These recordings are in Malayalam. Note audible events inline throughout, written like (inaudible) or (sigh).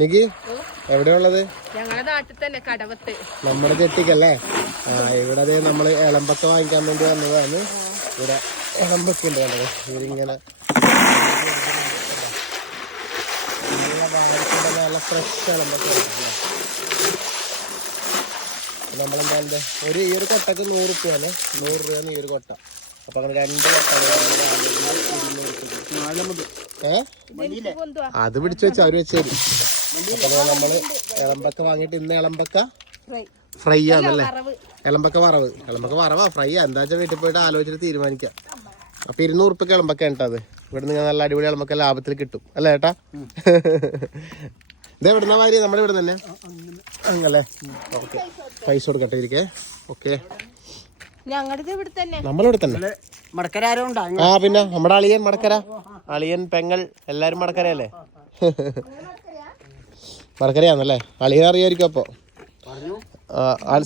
നിക്ക് എവിടെയുള്ളത്? ഞങ്ങളുടെ നാട്ടിൽ തന്നെ കടവത്ത്. നമ്മുടെ ചെട്ടിക്കല്ലേ ആ ഇവിടെ അതേ നമ്മൾ എളമ്പത്ത് വാങ്ങിക്കാൻ വേണ്ടി വന്നതാണ്. ഇവിടെ ഇളമ്പക്ക ഉണ്ട് കണ്ടത് ഇവരിങ്ങനെ നല്ല ഫ്രഷ് ഇളമ്പക്ക നമ്മളെന്താ എന്താ ഒരു ഈ ഒരു കൊട്ടക്ക് നൂറ് രൂപയാണ് നൂറ് രൂപ ഈ ഒരു കൊട്ട. അപ്പൊ അങ്ങനെ രണ്ട് കൊട്ട അത് പിടിച്ചു വെച്ചാൽ അവർ വെച്ച് തരും അപ്പൊ ദേ നമ്മൾ ഇളമ്പക്ക വാങ്ങിയിട്ട് ഇന്ന് ഇളമ്പക്ക ഫ്രൈ. ഫ്രൈ ആണല്ലേ? ഇളമ്പക്ക വറവ്. ഇളമ്പക്ക വറവാ ഫ്രൈ ആ. എന്താ വെച്ചാൽ വീട്ടിൽ പോയിട്ട് ആലോചിച്ചിട്ട് തീരുമാനിക്കാം. അപ്പൊ ഇരുന്നൂറ് ഉറുപ്പൊക്കെ ഇളമ്പക്ക അത്. ഇവിടെ നിന്ന് നല്ല അടിപൊളി ഇളമ്പക്ക ലാഭത്തിൽ കിട്ടും. അല്ലേ ഏട്ടാ? (laughs) ഇത് എവിടുന്ന മാതിരി നമ്മുടെ ഇവിടെ തന്നെ? അങ്ങല്ലേ? ഓക്കെ. പൈസ കൊടുക്കട്ടെ ഇരിക്കേ. ഓക്കെ. ഞങ്ങളുടെ ഇവിടെ തന്നെ. നമ്മളിവിടെ തന്നെ? ആ പിന്നെ നമ്മുടെ അളിയൻ മടക്കര. അളിയൻ പെങ്ങൾ എല്ലാരും മടക്കരയല്ലേ? മടക്കരയാന്നല്ലേ അളിയൻ അറിയായിരിക്കും അപ്പോൾ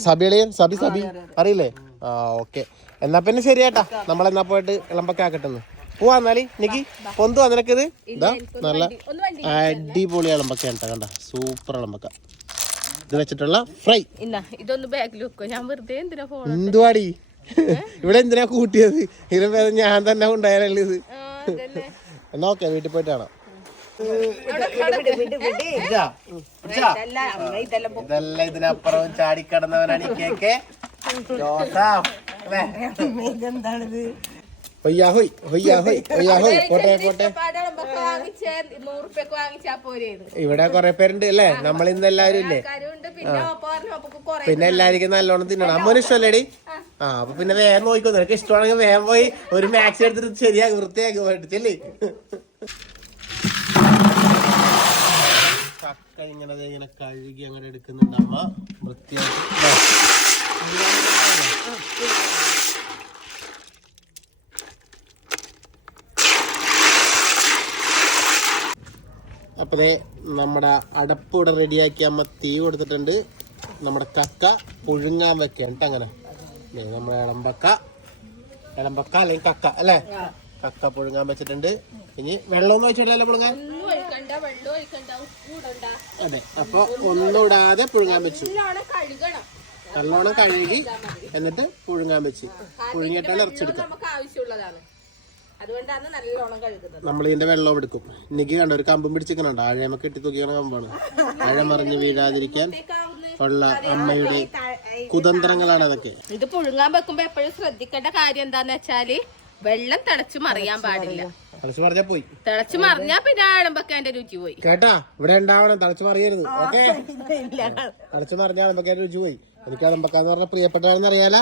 സബി അളിയൻ? സബി സബി. അറിയില്ലേ? ആ ഓക്കെ. എന്നാ പിന്നെ ശരിയേട്ടാ. നമ്മളെന്നാ പോയിട്ട് ഇളമ്പൊക്കെ ആക്കട്ടെന്ന്. പോവാ എന്നാലേ നിക്ക്? പൊന്തുവാ നിനക്കിത്? ഇതാ നല്ല അടിപൊളി ഇളമ്പൊക്കെ കേട്ടോ കണ്ട. സൂപ്പർ ഇളമ്പക്ക ഇത് വെച്ചിട്ടുള്ള ഫ്രൈ. ഇതൊന്ന് ബാഗിൽ വെക്കോ. ഞാൻ വെറുതെ എന്തിനാ എന്തുവാടി? ഇവിടെ എന്തിനാ കൂട്ടിയത്? ഇതിലും ഞാൻ തന്നെ ഉണ്ടായാലല്ലേ ഇത്? എന്നാ ഓക്കെ വീട്ടിൽ പോയിട്ട് കാണാം. ഇതെല്ലാം ഇതിനപ്പുറവും ചാടിക്കടന്നവനാണ് ഈ കേക്ക്. ഹൊയ്, ഹൊയ്, ഹൊയ്. പോട്ടെ പോട്ടെ. പോരായിരുന്നു ഇവിടെ കൊറേ പേരുണ്ട് അല്ലേ? നമ്മൾ ഇന്ന് എല്ലാവരും ഇല്ലേ? പിന്നെ എല്ലാവർക്കും നല്ലോണം തിന്നണം. അമ്മ ഇഷ്ടമല്ലേടി? ആ. അപ്പൊ പിന്നെ വേഗം നോക്കിക്കോ. നിനക്ക് ഇഷ്ടമാണെങ്കിൽ വേഗം പോയി ഒരു മാക്സ് എടുത്തിട്ട് ശരിയാക്കി വൃത്തിയാക്കി മേടിച്ചല്ലേ ഇങ്ങനെ ഇങ്ങനെ കഴുകി അങ്ങനെ എടുക്കുന്നുണ്ട്. അമ്മ വൃത്തിയാക്കി. ദേ. അപ്പൊ ദേ നമ്മുടെ അടപ്പ് ഇവിടെ റെഡിയാക്കി അമ്മ തീ കൊടുത്തിട്ടുണ്ട്. നമ്മുടെ കക്ക പുഴുങ്ങാൻ വെക്കാണ് കേട്ടോ അങ്ങനെ. നമ്മുടെ ഇളമ്പക്ക ഇളമ്പക്ക അല്ലെങ്കിൽ കക്ക അല്ലേ? കക്ക പുഴുങ്ങാൻ വെച്ചിട്ടുണ്ട്. ഇനി വെള്ളമൊന്നും വെച്ചിട്ടില്ലല്ലോ പുഴുങ്ങാൻ? ഒഴിക്കണ്ട വെള്ളം ഒഴിക്കണ്ട ഉപ്പ് ഇടണ്ട അതെ അപ്പൊ ഒന്നിടാതെ പുഴുങ്ങാൻ വെച്ചു. നല്ലോണം കഴുകണം. നല്ലോണം കഴുകി എന്നിട്ട് പുഴുങ്ങാൻ വെച്ചു. പുഴുങ്ങിയിട്ടാണ് ഇറച്ചെടുക്കുക നമുക്ക് ആവശ്യമുള്ളതാണ്. അതുകൊണ്ടാണ് നല്ലോണം കഴുകുന്നത്. നമ്മൾ ഇതിന്റെ വെള്ളം എടുക്കും. എനിക്ക് കണ്ട ഒരു കമ്പും പിടിച്ചിരിക്കണുണ്ട് ആഴമ കെട്ടി തൂക്കിയാണ് കമ്പാണ്. ആഴ മറിഞ്ഞ് വീഴാതിരിക്കാൻ ഉള്ള അമ്മയുടെ കുതന്ത്രങ്ങളാണ് അതൊക്കെ. ഇത് പുഴുങ്ങാൻ വെക്കുമ്പോ എപ്പോഴും ശ്രദ്ധിക്കേണ്ട കാര്യം എന്താന്ന് വെച്ചാൽ വെള്ളം തിളച്ചു മറിയാൻ പാടില്ല. കളിച്ച് പറഞ്ഞാ പോയി. തിളച്ചു മറിഞ്ഞാ പിന്നെ ആഴമ്പക്കാന്റെ രുചി പോയി. കേട്ടാ ഇവിടെ ഉണ്ടാവണം തളച്ചു മറിയരുത് ഓക്കെ? തളച്ചു മറിഞ്ഞ അളമ്പക്കാൻ രുചി പോയി. എനിക്ക് അളമ്പക്കാന്ന് പറഞ്ഞ പ്രിയപ്പെട്ടതാണെന്ന് അറിയാല.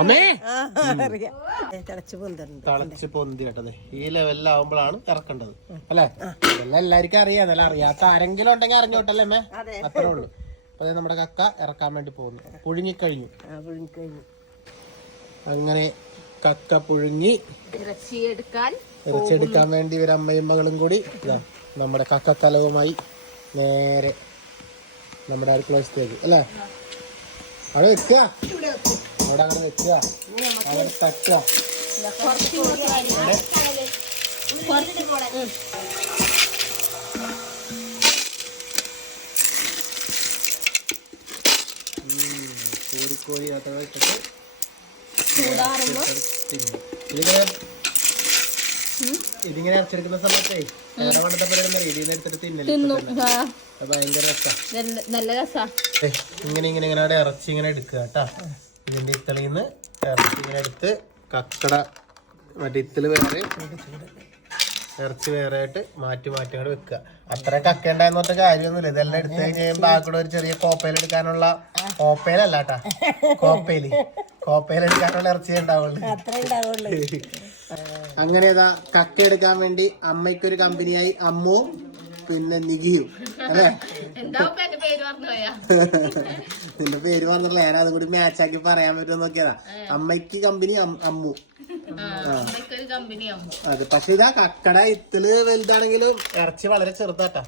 ഒമേ തിളച്ചു തളച്ച് പൊന്തി കേട്ടത്. ഈ ലെവലിലാവുമ്പോഴാണ് ഇറക്കേണ്ടത്. അല്ലെ? ഇതെല്ലാം എല്ലാവർക്കും അറിയാം. നല്ല അറിയാത്ത ആരെങ്കിലും ഉണ്ടെങ്കിൽ അറിഞ്ഞോട്ടല്ലേ അമ്മേ അത്രേ ഉള്ളൂ. അപ്പൊ നമ്മുടെ കക്ക ഇറക്കാൻ വേണ്ടി പോകുന്നു. പുഴുങ്ങിക്കഴിഞ്ഞു. അങ്ങനെ കക്ക പുഴുങ്ങി ഇറച്ചി എടുക്കാൻ ഇറച്ചെടുക്കാൻ വേണ്ടി ഇവർ അമ്മയും മകളും കൂടി ഇതാ നമ്മുടെ കക്കക്കലവുമായി നേരെ നമ്മുടെ അടുക്കള വശത്തേക്ക് അല്ലേ? അവിടെ വെക്കുക. അവിടെ അങ്ങനെ വെക്കുക. അവിടെ തട്ടുക. കോരിക്കോരി അത്ര തിന്നും. ഇതിങ്ങനെ ഇതിങ്ങനെ അരച്ചെടുക്കുന്ന സമയത്തേ വേറെ പരിപാടി. ഭയങ്കര രസാ. നല്ല രസാ. ഇങ്ങനെ ഇങ്ങനെ ഇങ്ങനെ അവിടെ ഇറച്ചി ഇങ്ങനെ എടുക്കുക കേട്ടാ. ഇതിന്റെ ഇത്തളിന്ന് ഇറച്ചി ഇങ്ങനെ എടുത്ത് കക്കട മറ്റേ ഇത്തൽ വേറെ ഇറച്ചി വേറെ ആയിട്ട് മാറ്റി മാറ്റി അങ്ങോട്ട് വെക്കുക. അത്ര കക്കേണ്ടെന്ന് പറഞ്ഞ കാര്യമൊന്നുമില്ല. ഇതെല്ലാം എടുത്തു കഴിഞ്ഞാൽ കഴിയുമ്പോ ഒരു ചെറിയ കോപ്പയിൽ എടുക്കാനുള്ള കോപ്പയിലല്ല കേട്ടാ. കോപ്പയിൽ. ഉണ്ടാവുള്ളൂ അത്ര ഉണ്ടാവുള്ളൂ. അങ്ങനെ ഇതാ കക്ക എടുക്കാൻ വേണ്ടി അമ്മയ്ക്കൊരു കമ്പനിയായി അമ്മുവും പിന്നെ നികിയും അല്ലേ? നിന്റെ പേര് പറഞ്ഞില്ല ഞാൻ അതും കൂടി മാച്ചാക്കി പറയാൻ പറ്റുമെന്ന് നോക്കിയതാ. അമ്മയ്ക്ക് കമ്പനി അമ്മു. അതെ പക്ഷെ ഇതാ കക്കട ഇത്തിൽ വലുതാണെങ്കിലും ഇറച്ചി വളരെ ചെറുതാട്ടാ.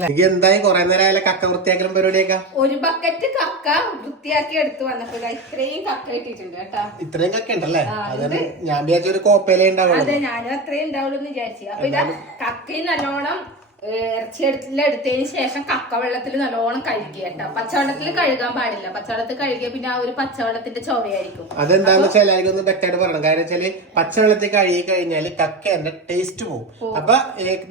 എനിക്ക് എന്തായാലും കൊറേ നേരം ആയാലും കക്ക വൃത്തിയാക്കലും പരിപാടിയൊക്കെ. ഒരു ബക്കറ്റ് കക്ക വൃത്തിയാക്കി എടുത്തു വന്നപ്പോ ഇത്രയും കക്ക കിട്ടിയിട്ടുണ്ട് കേട്ടാ. ഇത്രയും കക്ക ഉണ്ടല്ലേ? അതെ ഞാൻ വിചാരിച്ച ഒരു കോപ്പയിലേ ഉണ്ടാവുള്ളൂ. അതെ ഞാനും അത്രയും ഉണ്ടാവുള്ളൂ എന്ന് വിചാരിച്ചു. അപ്പൊ ഇതാ കക്കയും നല്ലോണം ഇറച്ചിയെടുത്തിൽ എടുത്തതിന് ശേഷം കക്ക വെള്ളത്തിൽ നല്ലോണം കഴുകിയ കേട്ടോ. പച്ചവെള്ളത്തിൽ കഴുകാൻ പാടില്ല. പച്ചവെള്ളത്തിൽ കഴുകിയ പിന്നെ ആ ഒരു പച്ചവെള്ളത്തിന്റെ ചൊവയായിരിക്കും. അതെന്താന്ന് വെച്ചാൽ എല്ലാവർക്കും ഒന്ന് വ്യക്തമായിട്ട് പറയണം. കാരണം വെച്ചാൽ പച്ചവെള്ളത്തിൽ കഴുകി കഴിഞ്ഞാൽ കക്കേന്റെ ടേസ്റ്റ് പോകും അപ്പൊ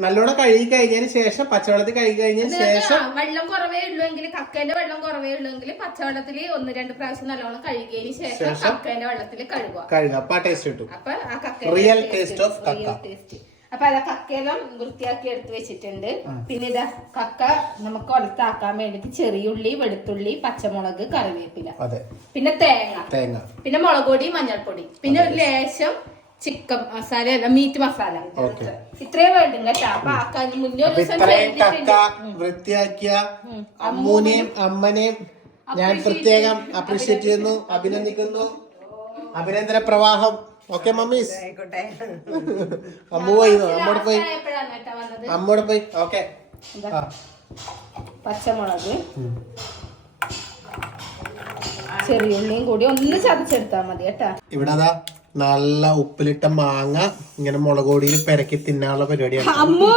നല്ലോണം കഴുകി കഴിഞ്ഞതിന് ശേഷം പച്ചവെള്ളത്തിൽ കഴുകി കഴിഞ്ഞതിന് ശേഷം വെള്ളം കുറവേ ഉള്ളൂ എങ്കിൽ കക്കേന്റെ വെള്ളം കുറവേ ഉള്ളൂ എങ്കിൽ പച്ചവെള്ളത്തിൽ ഒന്ന് രണ്ട് പ്രാവശ്യം നല്ലോണം കഴുകിയതിന് ശേഷം കക്കേന്റെ വെള്ളത്തിൽ കഴുകുക. കഴുകുക. അപ്പൊ ടേസ്റ്റ് കിട്ടും. അപ്പൊ ആ കക്ക റിയൽ ടേസ്റ്റ് ഓഫ് കക്ക. ടേസ്റ്റ് അപ്പൊ അതാ കക്കയെല്ലാം വൃത്തിയാക്കി എടുത്ത് വെച്ചിട്ടുണ്ട്. പിന്നെ ഇതാ കക്ക നമുക്ക് ഒലത്താക്കാൻ വേണ്ടിട്ട് ചെറിയുള്ളി വെളുത്തുള്ളി പച്ചമുളക് കറിവേപ്പില. പിന്നെ തേങ്ങ. തേങ്ങ. പിന്നെ മുളക് പൊടി മഞ്ഞൾപ്പൊടി. പിന്നെ ഒരു ലേശം ചിക്കൻ മസാല അല്ല മീറ്റ് മസാല. ഇത്രയും വേണ്ടും കേട്ടോ. അപ്പൊ ആക്കാൻ മുന്നേ ഒരു ദിവസം. വൃത്തിയാക്കിയ അമ്മൂനെയും അമ്മനെയും ഞാൻ പ്രത്യേകം അപ്രീഷിയേറ്റ് ചെയ്യുന്നു അഭിനന്ദിക്കുന്നു. അഭിനന്ദന പ്രവാഹം ഓക്കെ മമ്മീസ്. അമ്മ പോയി അമ്മോട് പോയി. അമ്മോട് പോയി. ഓക്കെ. പച്ചമുളക്. ചെറിയുള്ളിയും കൂടി ഒന്ന് ചതച്ചെടുത്താൽ മതി കേട്ടാ. ഇവിടെ അതാ നല്ല ഉപ്പിലിട്ട മാങ്ങ ഇങ്ങനെ മുളക് പൊടിയിൽ പെരക്കി തിന്നാനുള്ള പരിപാടിയാണ്. അമ്മോ!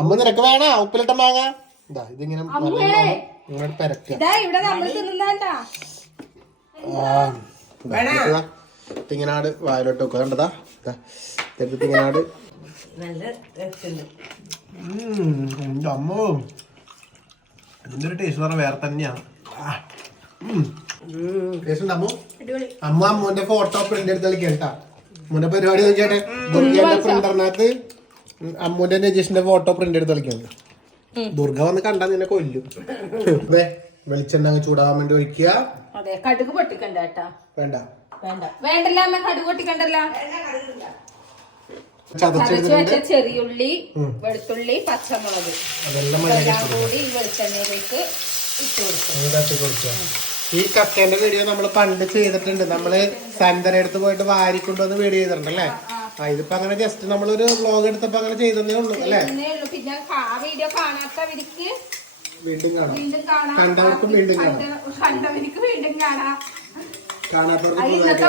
അമ്മ നിനക്ക് വേണ ഉപ്പിലിട്ട മാങ്ങ? ഇതാ ഇതിങ്ങനെ ഇങ്ങനെ പെരക്കുക. ഇതാ ഇവിടെ നമ്മൾ തിന്നാട്ടാ തിങ്ങനാട് വായലോട്ട് വെക്കുക കണ്ടതാ ഇതാ, തിങ്ങനാട്? എന്റെ അമ്മോ. ഇതിന്റെ ഒരു ടേസ്റ്റ് പറഞ്ഞാൽ വേറെ തന്നെയാണ് ടേസ്റ്റ് അമ്മ? അമ്മൂന്റെ ഫോട്ടോ പ്രിന്റ് എടുത്ത് കേട്ടാ. അമ്മുന്റെ പരിപാടി നോക്കിയാട്ടെ ദുർഗയുടെ പ്രിന്ററിനകത്ത് അമ്മൂന്റെ രജീഷിന്റെ ഫോട്ടോ പ്രിന്റ് എടുത്ത് കളിക്കുന്നത് ദുർഗ വന്ന് കണ്ടാ നിന്നെ കൊല്ലും. വെളിച്ചെണ്ണ അങ്ങ് ചൂടാവാൻ വേണ്ടി ഒഴിക്കുക. വേണ്ട. വേണ്ട. വേണ്ടല്ല അമ്മ കടുക് പൊട്ടിക്കണ്ടല്ല. ചതച്ച് വെച്ച ചെറിയുള്ളി വെളുത്തുള്ളി പച്ചമുളക്. എല്ലാം കൂടി ഈ വെളിച്ചെണ്ണയിലേക്ക് ഇട്ട് കൊടുക്കും. ഈ കക്കേന്റെ വീഡിയോ നമ്മൾ പണ്ട് ചെയ്തിട്ടുണ്ട്. നമ്മൾ സെന്റർ അടുത്ത് പോയിട്ട് വാരിക്കൊണ്ടുവന്ന് വീഡിയോ ചെയ്തിട്ടുണ്ട് അല്ലേ ആ. ഇതിപ്പോ അങ്ങനെ ജസ്റ്റ് നമ്മളൊരു വ്ലോഗ് എടുത്തപ്പോ അങ്ങനെ ചെയ്തേ ഉള്ളൂ അല്ലേ? പിന്നെ ആ വീഡിയോ കാണാത്തവർക്ക് വീണ്ടും കാണാം. വീണ്ടും കാണാം. കണ്ടവർക്കും വീണ്ടും കാണാം. കണ്ട- കണ്ടവർക്ക് വീണ്ടും കാണാം. ഇന്നത്തെ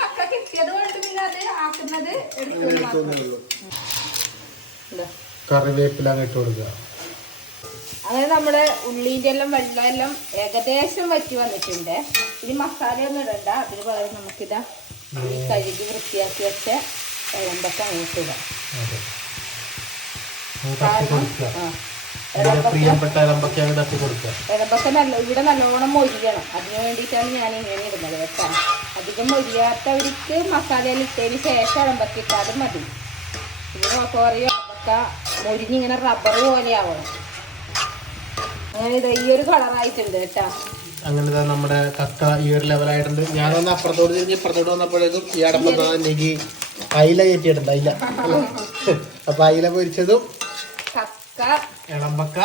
കക്ക കിട്ടിയത് കൊണ്ട് പിന്നെ അത് ആക്കുന്നത്. കറിവേപ്പില അങ്ങ് ഇട്ട് കൊടുക്കുക. അങ്ങനെ നമ്മുടെ ഉള്ളീന്റെ എല്ലാം വെള്ളം എല്ലാം ഏകദേശം വറ്റി വന്നിട്ടുണ്ട്. ഇനി മസാല ഒന്നും ഇടണ്ട. അതിന് പകരം നമുക്കിതാ ഈ കഴുകി വൃത്തിയാക്കി വെച്ച ഇളമ്പൊക്കെ അങ്ങോട്ട് ഇടാം. അതെ. അങ്ങ് തട്ടി കൊടുക്കുക ആ. എന്റെ പ്രിയപ്പെട്ട ഇളമ്പൊക്കെ അങ്ങ് തട്ടി കൊടുക്കുക. ഇളമ്പൊക്കെ നല്ല ഇവിടെ നല്ലോണം മൊരിയണം. അതിന് വേണ്ടിയിട്ടാണ് ഞാൻ ഇങ്ങനെ ഇടുന്നത് കേട്ടോ. അധികം മൊരിയാത്തവർക്ക് മസാലയിൽ ഇട്ടതിന് ശേഷം ഇളമ്പൊക്കെ ഇട്ടാലും മതി. ഇവിടെ കുറേ ഇളമ്പൊക്കെ മൊരിഞ്ഞിങ്ങനെ റബ്ബർ പോലെ ആവണം അങ്ങനെ ഇത് ഈ ഒരു കളറായിട്ടുണ്ട് കേട്ടോ. അങ്ങനെ നമ്മുടെ കക്ക ഈ ഒരു ലെവലായിട്ടുണ്ട് ഞാൻ വന്ന അപ്പുറത്തോട് തിരിഞ്ഞ് ഇപ്പുറത്തോട് വന്നപ്പോഴേക്കും ഈ അടപ്പം എനിക്ക് അയില കയറ്റിയിട്ടുണ്ട് അയില. (laughs) അപ്പൊ അയില പൊരിച്ചതും കക്ക ഇളമ്പക്ക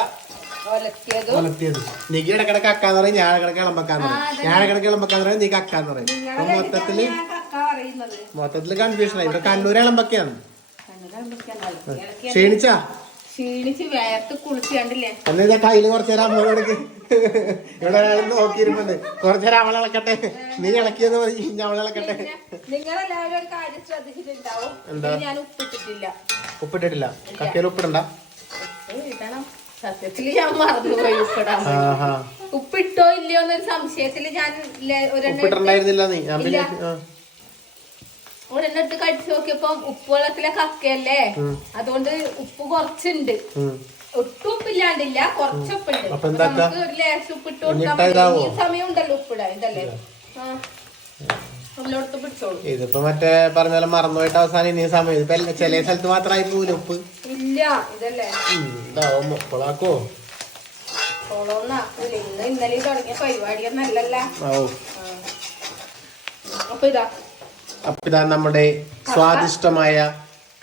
ഒലത്തിയതും. നിക്ക് ഇടക്കിടക്ക് കക്കാന്ന് പറയും ഞാൻ ഇടക്കിടക്ക് ഇളമ്പക്കാന്ന് പറയും. ഞാൻ ഇടക്കിടക്ക് ഇളമ്പക്കാന്ന് പറയും നീ കക്കാന്ന് പറയും. അപ്പൊ മൊത്തത്തിൽ മൊത്തത്തിൽ കൺഫ്യൂഷൻ ആയി. ഇപ്പൊ കണ്ണൂര് ഇളമ്പക്കയാണ് ക്ഷീണിച്ചാ? ക്ഷീണിച്ച് വേർത്ത് കുളിച്ച് കണ്ടില്ലേ? അന്ന് കയ്യിൽ കുറച്ചേരം അമ്മയോടക്ക് ഇവിടെ നോക്കിയിരുന്നുണ്ട് കുറച്ചേരം അവളെ ഇളക്കട്ടെ. നീ ഇളക്കിയെന്ന് പറഞ്ഞു ഞാൻ അവളെ ഇളക്കട്ടെ. നിങ്ങളെല്ലാവരും ഒരു കാര്യം ശ്രദ്ധിച്ചിട്ടുണ്ടാവും. ഞാൻ ഉപ്പിട്ടിട്ടില്ല. ഉപ്പിട്ടിട്ടില്ല. കക്കയിൽ ഉപ്പിടണ്ട. ഉപ്പ് ഇടണം സത്യത്തിൽ ഞാൻ മറന്നുപോയി ഉപ്പിടാൻ. ഉപ്പിട്ടോ ഇല്ലയോ എന്നൊരു സംശയത്തിൽ ഞാൻ ഒരെണ്ണം എടുത്ത് കടിച്ചു നോക്കിയപ്പോ ഉപ്പ് വെള്ളത്തിലെ കക്കയല്ലേ? അതുകൊണ്ട് ഉപ്പ് കുറച്ചുണ്ട്. ഒട്ടും ഉപ്പില്ലാണ്ടില്ല കൊറച്ചുപ്പുണ്ട്. നമുക്ക് ഒരു ലേശം ഉപ്പിട്ട് കൊടുക്കാൻ? സമയം ഉണ്ടല്ലോ ഉപ്പിടാൻ ഇതല്ലേ? ആ. ഇതിപ്പോ മറ്റേ പറഞ്ഞ പോലെ മറന്നുപോയിട്ട് അവസാനം ഇനി സമയം. ഇപ്പൊ എല്ലാ- ചില സ്ഥലത്ത് മാത്രമായി പോലും ഉപ്പ് ഇല്ല ഇതല്ലേ. ഇതാവും ഇന്ന് തുടങ്ങിയ അപ്പൊ ഇതാ. അപ്പൊ ഇതാ നമ്മുടെ സ്വാദിഷ്ടമായ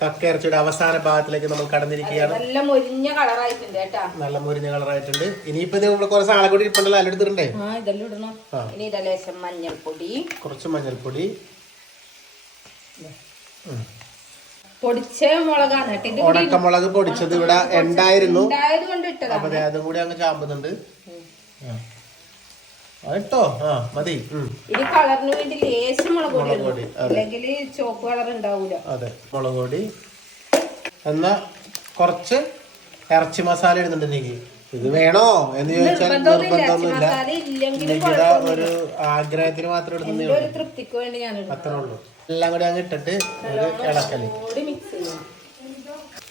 കക്കയിറച്ചിയുടെ അവസാന ഭാഗത്തിലേക്ക് നമ്മൾ കടന്നിരിക്കുകയാണ്. നല്ല മൊരിഞ്ഞ കളറായിട്ടുണ്ട് കേട്ടാ. നല്ല മുരിഞ്ഞ കളറായിട്ടുണ്ട്. ഇനിയിപ്പോ നമ്മൾ കുറച്ച് ആളെ കൂടി ഇരിപ്പുണ്ടല്ലോ അതിൽ എടുത്തിട്ടുണ്ടേ ആ ഇതെല്ലാം ഇടണം. ഇനി ലേശം മഞ്ഞൾപ്പൊടി. കുറച്ച് മഞ്ഞൾപ്പൊടി. പൊടിച്ച മുളകാണ് ഉണക്കമുളക് പൊടിച്ചത് ഇവിടെ ഉണ്ടായിരുന്നു. അപ്പൊ അതും കൂടി അങ്ങ് ചാമ്പുന്നുണ്ട്. ആ. ആ, മതി. ഇനി കളറിന് വേണ്ടി ലേശം മുളക് പൊടി അല്ലെങ്കിൽ ചോപ്പ് കളർ ഉണ്ടാവൂല. അതെ മുളക് പൊടി. എന്നാ കുറച്ച് ഇറച്ചി മസാല ഇടുന്നുണ്ട് എനിക്ക് ഇത് വേണോ എന്ന് ചോദിച്ചാൽ നിർബന്ധമൊന്നുമില്ല. ഒരു ആഗ്രഹത്തിന് മാത്രം ഇടുന്നേ ഉള്ളൂ. ഞാൻ അത്രേ ഉള്ളൂ. എല്ലാം കൂടി അങ്ങ് ഇട്ടിട്ട് ഒരു ഇളക്കൽ.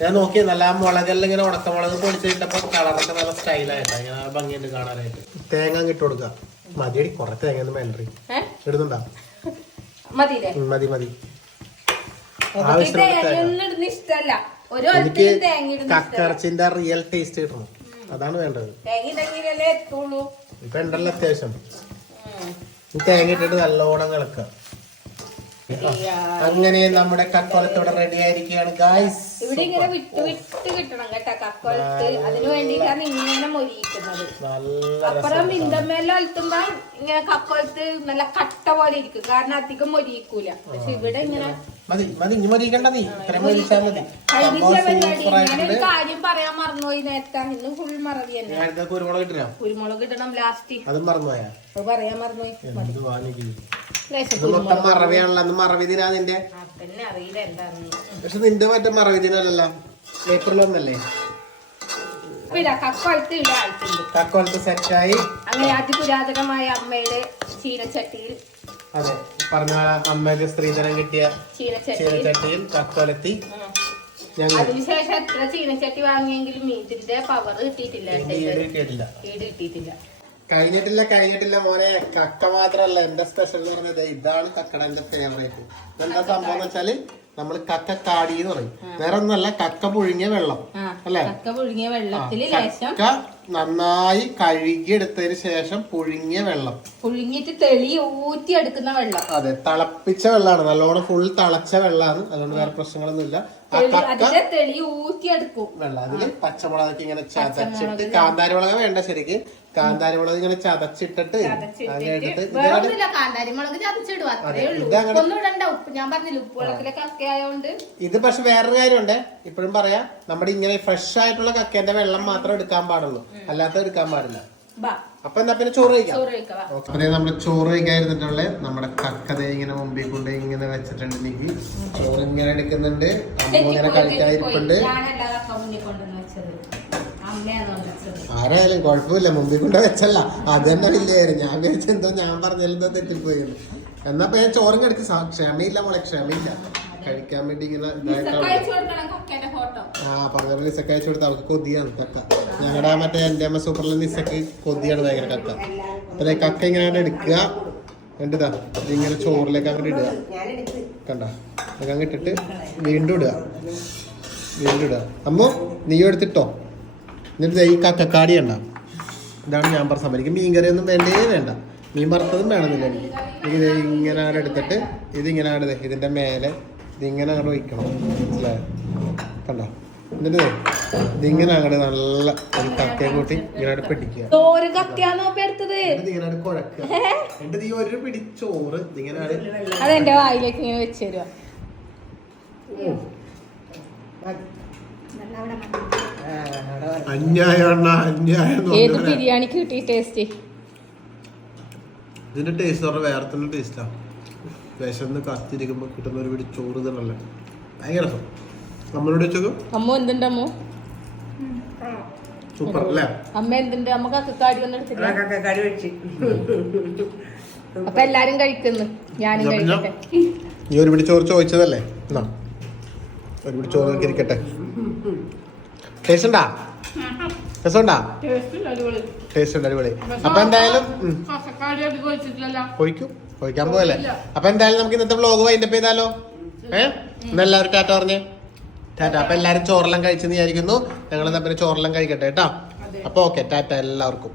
ഞാൻ നോക്കി നല്ല ആ മുളകെല്ലാം ഇങ്ങനെ ഉണക്കമുളക് പൊടിച്ചിട്ടപ്പോ കളറൊക്കെ നല്ല സ്റ്റൈലായിട്ടാ ഇങ്ങനെ ഭംഗിയുണ്ട് കാണാനായിട്ട്. തേങ്ങ അങ്ങ് ഇട്ട് കൊടുക്കുക മതിയടി കൊറേ തേങ്ങ ഒന്നും വേണ്ടേ ഏഹ് ഇടുന്നുണ്ടാ? മതിയില്ലേ? മതി മതി. എനിക്ക് ഇഷ്ടല്ല കക്കറച്ചിന്റെ റിയൽ ടേസ്റ്റ് കിട്ടണം. അതാണ് വേണ്ടത്. ഇപ്പൊ ഉണ്ടല്ലോ അത്യാവശ്യം. തേങ്ങ ഇട്ടിട്ട് നല്ലോണം കിളക്കുക. അങ്ങനെ നമ്മുടെ കക്കോലത്തോടെ റെഡി ആയിരിക്കുകയാണ് ഗായ്സ് ഇവിടെ ഇങ്ങനെ വിട്ട് വിട്ട് കിട്ടണം കേട്ടോ കക്കോലത്ത്. അതിനു വേണ്ടിയിട്ടാണ് ഇങ്ങനെ മൊരിയിക്കുന്നത്. നല്ല അപ്പുറം ഇന്റർമേല അലത്തുമ്പോ ഇങ്ങനെ കക്കോലത്ത് നല്ല കട്ട പോലെ ഇരിക്കും. കാരണം അധികം മൊരിയിക്കൂല. പക്ഷെ ഇവിടെ ഇങ്ങനെ മതി മതി ഇനി മതിക്കണ്ട നീ. ഇത്രയും മതിച്ചാൽ മതി. കാര്യം പറയാൻ മറന്നുപോയി നേരത്തെ. ഇന്ന് ഫുൾ മറവി തന്നെ. കുരുമുളക് ഇട്ടില്ല കുരുമുളക് ഇടണം ലാസ്റ്റ് അതും മറന്നുപോയാ? പറയാൻ മറന്നുപോയി മൊത്തം മറവിയാണല്ലോ. അന്ന് മറവി ദിനാ നിന്റെ പക്ഷെ നിന്റെ മറ്റേ മറവി ദിനമല്ലല്ലോ ഏപ്രിൽ ഒന്നല്ലേ? തക്കോലത്ത് സെറ്റായി. അങ്ങനെ അതിപുരാതനമായ അമ്മയുടെ ചീനച്ചട്ടിയിൽ. അതെ പറഞ്ഞ അമ്മയുടെ സ്ത്രീധനം കിട്ടിയ ചീനച്ചട്ടിയിൽ. തക്കോലത്തി അതിനുശേഷം എത്ര ചീനച്ചട്ടി വാങ്ങിയെങ്കിലും ഇതിന്റെ പവർ കിട്ടിയിട്ടില്ല. കിട്ടിയിട്ടില്ല. കഴിഞ്ഞിട്ടില്ല കഴിഞ്ഞിട്ടില്ല മോനെ. കക്ക മാത്രല്ല എന്റെ സ്പെഷ്യൽ എന്ന് പറഞ്ഞത്. ഇതാണ് കക്കട എന്റെ ഫേവറേറ്റ് എന്താ സംഭവം എന്ന് വെച്ചാൽ നമ്മൾ കക്ക കാടി എന്ന് പറയും. വേറെ ഒന്നല്ല കക്ക പുഴുങ്ങിയ വെള്ളം അല്ലെ? ചക്ക പുഴുങ്ങിയ വെള്ളത്തിൽ കക്ക നന്നായി കഴുകി എടുത്തതിന് ശേഷം പുഴുങ്ങിയ വെള്ളം. പുഴുങ്ങിയിട്ട് തെളി ഊറ്റി എടുക്കുന്ന വെള്ളം. അതെ തിളപ്പിച്ച വെള്ളമാണ്. നല്ലോണം ഫുൾ തിളച്ച വെള്ളമാണ്. അതുകൊണ്ട് വേറെ പ്രശ്നങ്ങളൊന്നുമില്ല. കക്ക വെള്ളം. അതിൽ പച്ചമുളകൊക്കെ ഇങ്ങനെ ചതച്ചിട്ട് കാന്താരി മുളക് വേണ്ട ശരിക്ക്. കാന്താരി മുളക് ഇങ്ങനെ ചതച്ചിട്ടിട്ട് അത് കഴിഞ്ഞിട്ട് ഇത് വേറൊന്നുമില്ല കാന്താരി മുളക് ചതച്ചിടും. അത്രേ ഉള്ളൂ. ഇത് ഒന്നും ഇടണ്ട. ഉപ്പ് ഞാൻ പറഞ്ഞില്ല ഉപ്പ് വെള്ളത്തിലെ കക്ക ആയതുകൊണ്ട് ഇത് പക്ഷെ വേറൊരു കാര്യമുണ്ട്. ഇപ്പോഴും പറയാം നമ്മുടെ ഇങ്ങനെ ഫ്രഷ് ആയിട്ടുള്ള കക്കേന്റെ വെള്ളം മാത്രം എടുക്കാൻ പാടുള്ളൂ. അല്ലാത്ത എടുക്കാൻ പാടില്ല. ബാ. അപ്പൊ എന്നാ പിന്നെ ചോറ് കഴിക്കാം. അതെ നമ്മൾ ചോറ് കഴിക്കാതിരുന്നിട്ടുള്ള നമ്മുടെ കക്കത ഇങ്ങനെ മുമ്പിൽ കൊണ്ട് ഇങ്ങനെ വെച്ചിട്ടുണ്ട് എനിക്ക് ചോറ് ഇങ്ങനെ എടുക്കുന്നുണ്ട്. അമ്മ ഇങ്ങനെ കഴിക്കാതിരിപ്പുണ്ട് ആരായാലും കുഴപ്പമില്ല. മുമ്പിൽ കൊണ്ട് വെച്ചല്ല. അത് തന്നെ വലിയായിരുന്നു. ഞാൻ വിചാരിച്ച എന്തോ ഞാൻ പറഞ്ഞാലും എന്തോ തെറ്റിപ്പോയി എന്നാ ഇപ്പൊ ഞാൻ ചോറും കടിച്ച് ക്ഷമയില്ല മോളെ ക്ഷമയില്ല. കഴിക്കാൻ വേണ്ടി ഇങ്ങനെ ആ പറഞ്ഞ നിസക്ക് അയച്ചു കൊടുത്ത അവൾക്ക് കൊതിയാണ് കക്ക. ഞങ്ങളുടെ മറ്റേ എന്റെ അമ്മ സൂപ്പറിലെ നിസക്ക് കൊതിയാണ് ഭയങ്കര കക്ക. അപ്പൊ കക്ക ഇങ്ങനെ അങ്ങോട്ട് എടുക്കുക. കണ്ടതാ ഇതിങ്ങനെ ചോറിലേക്ക് അങ്ങോട്ട് ഇടുക. കണ്ട. അങ്ങ് ഇട്ടിട്ട് വീണ്ടും ഇടുക. വീണ്ടും ഇടുക. അമ്മോ നീയോ എടുത്തിട്ടോ? എന്നിട്ട് ഈ കക്കക്കാടി ഉണ്ട ഇതാണ് ഞാൻ പറഞ്ഞ സംഭവം. എനിക്ക് മീൻ കറിയൊന്നും വേണ്ടേ വേണ്ട. മീൻ വറുത്തതും വേണമെന്നില്ല എനിക്ക്. എനിക്ക് ദേ ഇങ്ങനെ ആണ് എടുത്തിട്ട് ഇതിങ്ങനെ ദേ ഇതിന്റെ മേലെ ഇതിങ്ങനെ അങ്ങോട്ട് വയ്ക്കണം മനസ്സിലായോ? കണ്ടോ? എന്നിട്ട് ദേ ഇതിങ്ങനെ അങ്ങോട്ട് നല്ല ഒരു കക്കയെ കൂട്ടി ഇങ്ങനെ പിടിക്കുക. ഇങ്ങനെ കുഴക്കുക. എന്നിട്ട് ഈ ഒരു പിടി ചോറ് ഇതിങ്ങനെ അങ്ങോട്ട് അതെന്റെ വായിലേക്ക് ഇങ്ങനെ വെച്ച് തരുക അന്യായം അന്യായം എന്ന് ഏത് ബിരിയാണിക്ക് കിട്ടിയ ടേസ്റ്റ് ഇതിന്റെ ടേസ്റ്റ് പറഞ്ഞാൽ വേറെ തന്നെ ടേസ്റ്റാ വിശന്ന് കത്തിരിക്കുമ്പോ കിട്ടുന്ന ഒരു പിടി ചോറ് തന്നല്ലേ? ഭയങ്കര രസം. നമ്മളോട് അമ്മ എന്തുണ്ട് അമ്മ? സൂപ്പർ അല്ലേ? അമ്മ എന്തുണ്ട്? അമ്മ കക്കാടി ഒന്നും എടുത്തില്ല കക്കക്കാടി വെച്ച്. അപ്പൊ എല്ലാരും കഴിക്കുന്നു. ഞാനും ഞാൻ കഴിക്കട്ടെ. നീ ഒരു പിടി ചോറ് ചോദിച്ചതല്ലേ? എന്നാ. ഒരു പിടി ചോറ് ഇരിക്കട്ടെ ടേസ്റ്റ് ഉണ്ടാ? ടേസ്റ്റ് ഉണ്ട് അടിപൊളി. അപ്പൊ എന്തായാലും ഒഴിക്കും ഒഴിക്കാൻ പോയല്ലേ അപ്പൊ എന്തായാലും നമുക്ക് ഇന്നത്തെ വ്ളോഗ് വൈൻഡപ്പ് ചെയ്താലോ? ഏഹ് ഇന്ന് എല്ലാവരും ടാറ്റ പറഞ്ഞേ? ടാറ്റ. അപ്പൊ എല്ലാരും ചോറെല്ലാം കഴിച്ചെന്ന് വിചാരിക്കുന്നു. ഞങ്ങൾ പിന്നെ ചോറെല്ലാം കഴിക്കട്ടെ കേട്ടോ? അപ്പൊ ഓക്കെ. ടാറ്റ എല്ലാവർക്കും.